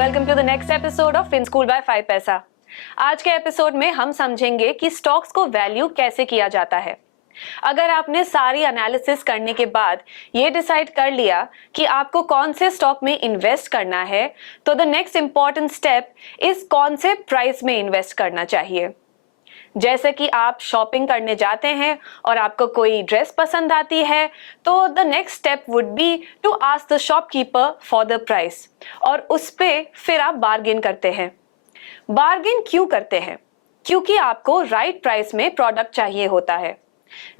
Welcome to the next episode of fin school by 5 Paisa. आज के episode में हम समझेंगे कि स्टॉक्स को वैल्यू कैसे किया जाता है। अगर आपने सारी एनालिसिस करने के बाद ये डिसाइड कर लिया कि आपको कौन से स्टॉक में इन्वेस्ट करना है, तो the next important step is कौन से प्राइस में इन्वेस्ट करना चाहिए। जैसे कि आप शॉपिंग करने जाते हैं और आपको कोई ड्रेस पसंद आती है, तो the next step would be to ask the shopkeeper for the price, और उस पे फिर आप बार्गेन करते हैं। बार्गेन क्यों करते हैं? क्योंकि आपको राइट प्राइस में प्रोडक्ट चाहिए होता है।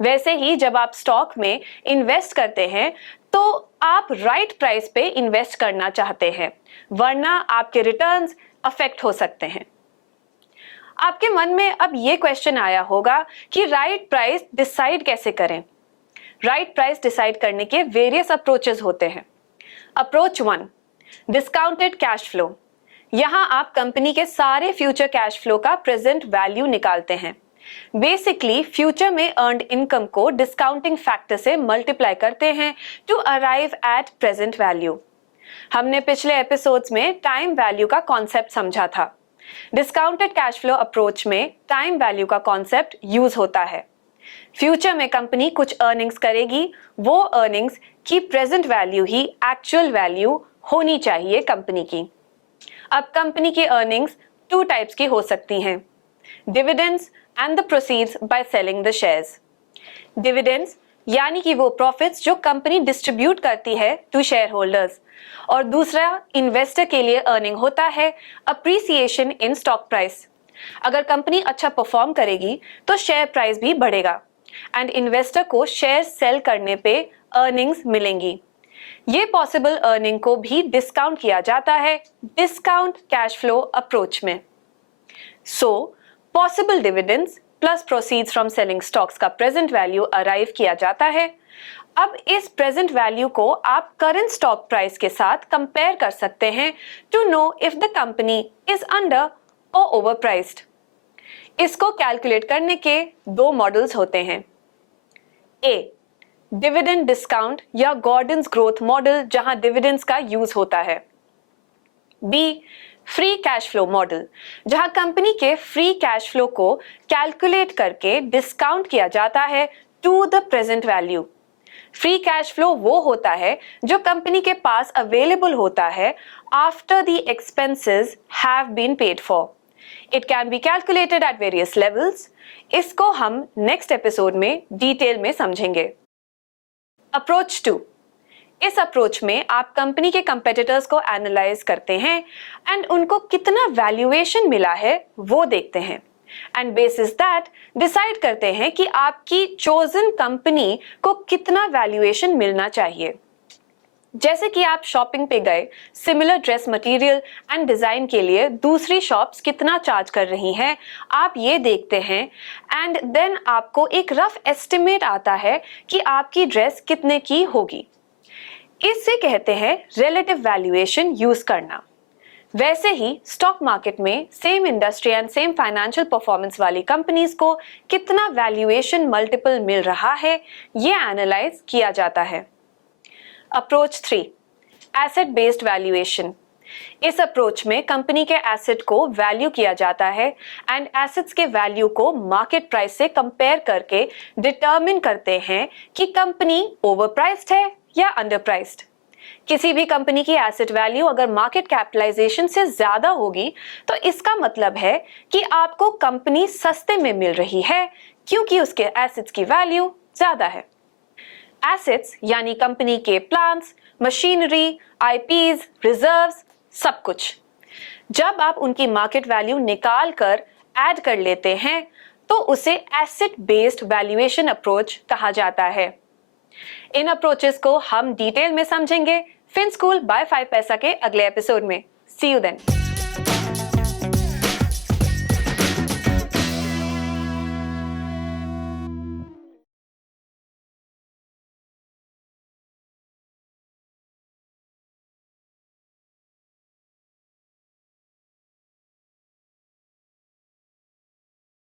वैसे ही जब आप स्टॉक में इन्वेस्ट करते हैं तो आप राइट प्राइस पे इन्वेस्ट करना चाहते हैं, वरना आपके रिटर्न्स अफेक्ट हो सकते हैं। आपके मन में अब ये क्वेश्चन आया होगा कि राइट प्राइस डिसाइड कैसे करें। राइट प्राइस डिसाइड करने के वेरियस अप्रोचेस होते हैं। Approach 1, discounted cash flow. यहाँ आप कंपनी के सारे फ्यूचर कैश फ्लो का प्रेजेंट वैल्यू निकालते हैं। बेसिकली फ्यूचर में अर्न्ड इनकम को डिस्काउंटिंग फैक्टर से मल्टीप्लाई करते हैं to arrive at present value. हमने पिछले एपिसोड्स में टाइम वैल्यू का कॉन्सेप्ट समझा था। डिस्काउंटेड कैश फ्लो अप्रोच में टाइम वैल्यू का कॉन्सेप्ट यूज होता है। फ्यूचर में कंपनी कुछ अर्निंग्स करेगी, वो अर्निंग्स की प्रेजेंट वैल्यू ही एक्चुअल वैल्यू होनी चाहिए कंपनी की। अब कंपनी की अर्निंग्स 2 टाइप्स की हो सकती हैं, dividends and the proceeds by selling the shares. Dividends यानी कि वो प्रॉफिट्स जो कंपनी डिस्ट्रीब्यूट करती है टू शेयर होल्डर्स, और दूसरा इन्वेस्टर के लिए अर्निंग होता है अप्रिसिएशन इन स्टॉक प्राइस। अगर कंपनी अच्छा परफॉर्म करेगी तो शेयर प्राइस भी बढ़ेगा एंड इन्वेस्टर को शेयर सेल करने पे अर्निंग्स मिलेंगी। ये पॉसिबल अर्निंग को भी डिस्काउंट किया जाता है डिस्काउंट कैश फ्लो अप्रोच में। So possible dividends plus proceeds from selling stocks का प्रेजेंट वैल्यू अराइव किया जाता है। अब इस प्रेजेंट वैल्यू को आप करंट स्टॉक प्राइस के साथ कंपेयर कर सकते हैं to know if the company is under और ओवरप्राइस्ड। इसको कैलकुलेट करने के 2 मॉडल्स होते हैं। ए, डिविडेंड डिस्काउंट या गॉर्डन्स ग्रोथ मॉडल, जहां डिविडेंड्स का यूज होता है। B, free cash flow model, जहां कंपनी के फ्री कैश फ्लो को कैलकुलेट करके डिस्काउंट किया जाता है to the present value. Free cash flow वो होता है जो कंपनी के पास अवेलेबल होता है after the expenses have been paid for. It can be calculated at various levels. इसको हम नेक्स्ट एपिसोड में डिटेल में समझेंगे। अप्रोच 2, इस अप्रोच में आप कंपनी के कंपेटिटर्स को एनालाइज करते हैं एंड उनको कितना वैल्यूएशन मिला है वो देखते हैं, एंड बेसिस दैट डिसाइड करते हैं कि आपकी चोजन कंपनी को कितना वैल्यूएशन मिलना चाहिए। जैसे कि आप शॉपिंग पे गए, similar dress material and design के लिए दूसरी शॉप्स कितना चार्ज कर रही हैं, आप ये देखते हैं एंड देन आपको एक रफ एस्टिमेट आता है कि आपकी ड्रेस कितने की होगी। इससे कहते हैं रिलेटिव वैल्यूएशन यूज करना। वैसे ही स्टॉक मार्केट में same industry and same financial performance वाली कंपनीज को कितना वैल्यूएशन मल्टीपल मिल रहा है, ये एनालाइज किया जाता है। Approach 3, asset based valuation. इस अप्रोच में कंपनी के एसेट को वैल्यू किया जाता है एंड एसेट्स के वैल्यू को मार्केट प्राइस से कंपेयर करके डिटरमिन करते हैं कि कंपनी ओवरप्राइस्ड है या अंडरप्राइस्ड। किसी भी कंपनी की एसेट वैल्यू अगर मार्केट कैपिटलाइजेशन से ज्यादा होगी तो इसका मतलब है कि आपको कंपनी सस्ते में मिल रही है क्योंकि उसके एसेट्स की वैल्यू ज्यादा है। एसेट्स यानी कंपनी के प्लांट्स, मशीनरी, आईपीज, रिजर्व्स, सब कुछ। जब आप उनकी मार्केट वैल्यू निकाल कर ऐड कर लेते हैं तो उसे एसेट बेस्ड वैल्यूएशन अप्रोच कहा जाता है। इन अप्रोचेस को हम डिटेल में समझेंगे फिन स्कूल बाय 5 पैसा के अगले एपिसोड में। सी यू देन।